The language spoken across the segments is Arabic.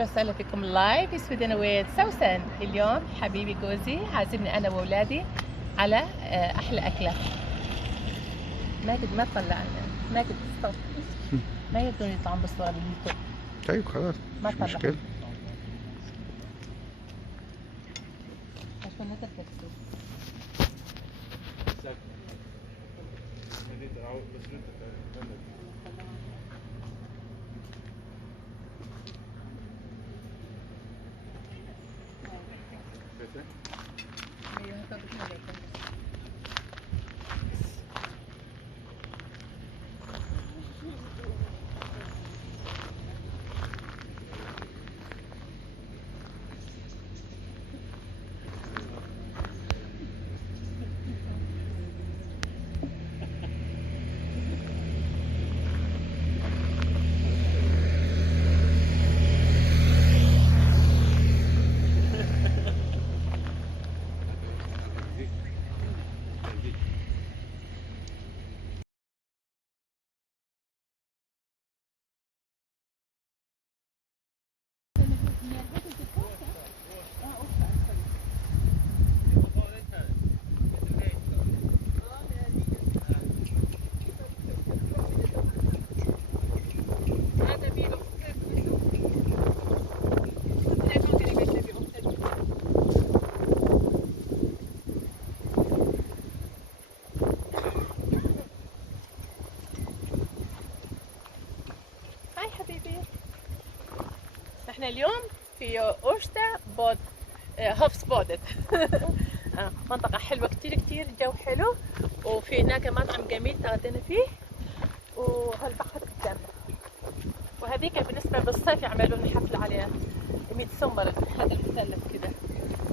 اهلا وسهلا فيكم لايف في سويدن ويت سوسن. اليوم حبيبي جوزي عازمني انا واولادي على احلى اكله. ماجد ما طلعنا، ماجد ستوب. ما يقدرون يطلعون بالصوره باليوتيوب. طيب خلاص ما مش طلعوا مشكلة. عشان نتركز. هاي حبيبي، احنا اليوم في أورشتا بود هوفس بودت. منطقة حلوة كتير كتير، جو حلو، وفي هناك مطعم جميل تغدينا فيه، وهالبحر قدامنا. وهذيك بالنسبة بالصيف يعملون حفلة عليها ميد سمر، هذا المثلث كذا،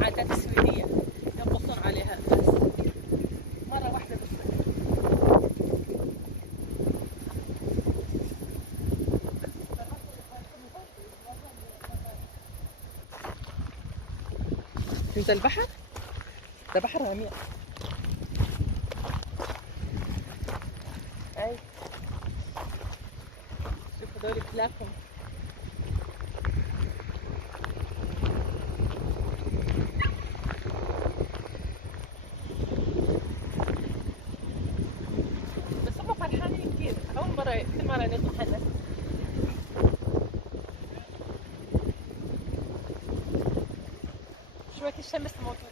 عادات سويدية ينبسطون عليها الناس مرة واحدة بالصيف. تنزل البحر؟ ده بحر عميق. اي شوفوا دول كلابهم. بس هم فرحانين كثير، أول مرة كل مرة نطلع هنا. شوية الشمس موجودة.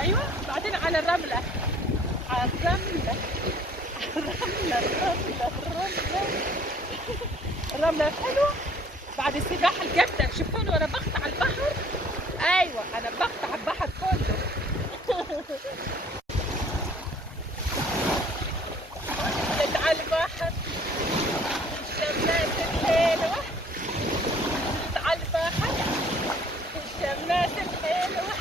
ايوه بعدين على الرمله، على الرمله، الرمله الرمله الرمله الرمله حلوه. بعد السباحه الجامده شوفوني وانا بخت على البحر. ايوه انا بخت على البحر كله. نزلت على البحر الشمس الحلوه، نزلت على البحر الشمس الحلوه.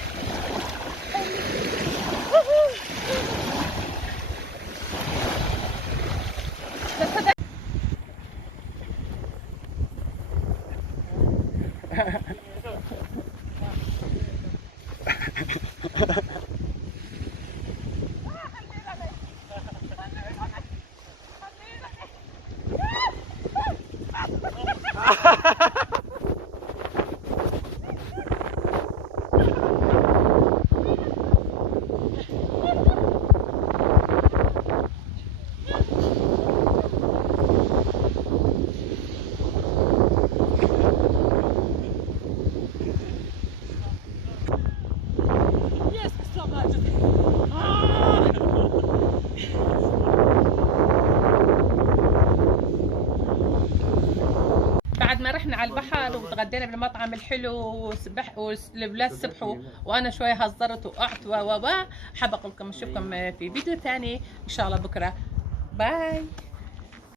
بعد ما رحنا على البحر وتغدينا بالمطعم الحلو والولاد سبحوا وانا شوي هزرت وقعت حابه اقول لكم اشوفكم في فيديو ثاني ان شاء الله بكره. باي.